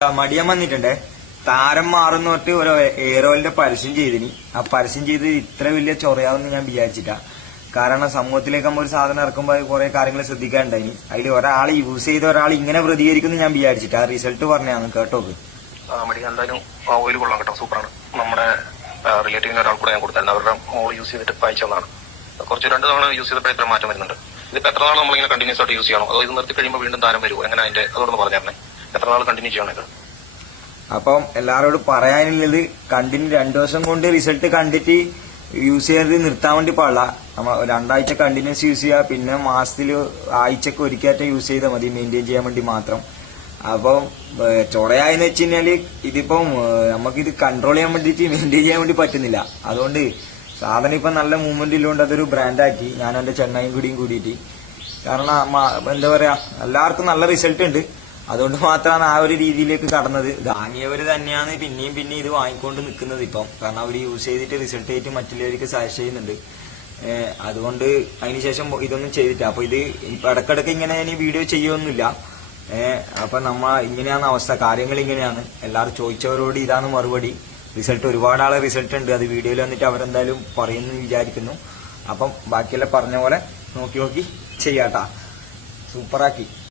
മടിയാൻ വന്നിട്ടുണ്ടേ. താരം മാറുന്ന തൊട്ട് ഒരു എയർ ഓയിലിന്റെ പരസ്യം ചെയ്തിനി. ആ പരസ്യം ചെയ്ത് ഇത്ര വലിയ ചൊറയാവെന്ന് ഞാൻ വിചാരിച്ചിട്ടാ. കാരണം സമൂഹത്തിലേക്ക് നമ്മൾ ഒരു സാധനം ഇറക്കുമ്പോൾ കുറെ കാര്യങ്ങൾ ശ്രദ്ധിക്കാനുണ്ടായിനി. അതിൽ ഒരാൾ യൂസ് ചെയ്ത ഒരാൾ ഇങ്ങനെ പ്രതികരിക്കുന്നു ഞാൻ വിചാരിച്ചിട്ട് ആ റിസൾട്ട് പറഞ്ഞാണ് കേട്ടോക്ക്. മടി എന്തായാലും ഓയിൽ കൊള്ളാം കേട്ടോ, സൂപ്പറാണ്. നമ്മുടെ റിലേറ്റീവിന് ഒരാൾ കൂടെ ഞാൻ കൊടുത്തായിരുന്നു. അവരുടെ മോള് യൂസ് ചെയ്തിട്ട് അയച്ചതാണ്. കുറച്ച് 2 തവണ യൂസ് ചെയ്തപ്പോൾ ഇത്ര മാറ്റം വരുന്നുണ്ട്. ഇതിപ്പോ എത്ര നാൾ നമ്മളിങ്ങനെ കണ്ടിന്യൂസ് ആയിട്ട് യൂസ് ചെയ്യണം, അതോ ഇത് നിർത്തി കഴിയുമ്പോൾ വീണ്ടും താരം വരുമോ, എങ്ങനെ അതിന്റെ അതോടൊന്ന് പറഞ്ഞേ. എത്ര നാൾ കണ്ടിന്യൂ ചെയ്യണം ഇത്? അപ്പം എല്ലാവരോടും പറയാനുള്ളത്, കണ്ടിന്യൂ 2 ദിവസം കൊണ്ട് റിസൾട്ട് കണ്ടിട്ട് യൂസ് ചെയ്ത് നിർത്താൻ വേണ്ടി പാടില്ല. നമ്മൾ 2 ആഴ്ച കണ്ടിന്യൂസ് യൂസ് ചെയ്യുക, പിന്നെ മാസത്തിൽ ആഴ്ചക്ക് ഒരിക്കലായിട്ട് യൂസ് ചെയ്താൽ മതി, മെയിൻറ്റെയിൻ ചെയ്യാൻ വേണ്ടി മാത്രം. അപ്പം ചൊറയായെന്ന് വെച്ച് കഴിഞ്ഞാല് ഇതിപ്പം നമുക്കിത് കൺട്രോൾ ചെയ്യാൻ വേണ്ടിയിട്ട് മെയിൻറ്റെയിൻ ചെയ്യാൻ വേണ്ടി പറ്റുന്നില്ല. അതുകൊണ്ട് സാധനം ഇപ്പം നല്ല മൂവ്മെന്റ് ഇല്ലോണ്ട് അതൊരു ബ്രാൻഡാക്കി ഞാൻ എന്റെ ചെന്നൈയും കൂടിയിട്ട്. കാരണം എന്താ പറയാ, എല്ലാവർക്കും നല്ല റിസൾട്ട് ഉണ്ട്. അതുകൊണ്ട് മാത്രമാണ് ആ ഒരു രീതിയിലേക്ക് കടന്നത്. വാങ്ങിയവര് തന്നെയാണ് പിന്നെയും ഇത് വാങ്ങിക്കൊണ്ട് നിൽക്കുന്നത് ഇപ്പം. കാരണം അവർ യൂസ് ചെയ്തിട്ട് റിസൾട്ട് ആയിട്ട് മറ്റുള്ളവർക്ക് സജസ്റ്റ് ചെയ്യുന്നുണ്ട്. അതുകൊണ്ട് അതിനുശേഷം ഇതൊന്നും ചെയ്തിട്ടില്ല. അപ്പൊ ഇത് ഇടക്കിടക്ക് ഇങ്ങനെ ഞാൻ ഈ വീഡിയോ ചെയ്യൊന്നുമില്ല. അപ്പൊ ഇങ്ങനെയാണ് അവസ്ഥ, കാര്യങ്ങൾ ഇങ്ങനെയാണ്. എല്ലാവരും ചോദിച്ചവരോട് ഇതാണ് മറുപടി. റിസൾട്ട് ഒരുപാട് ആളെ റിസൾട്ട് ഉണ്ട്, അത് വീഡിയോയിൽ വന്നിട്ട് അവരെന്തായാലും പറയുന്നു വിചാരിക്കുന്നു. അപ്പം ബാക്കിയെല്ലാം പറഞ്ഞ പോലെ നോക്കി ചെയ്യാട്ടാ. സൂപ്പറാക്കി.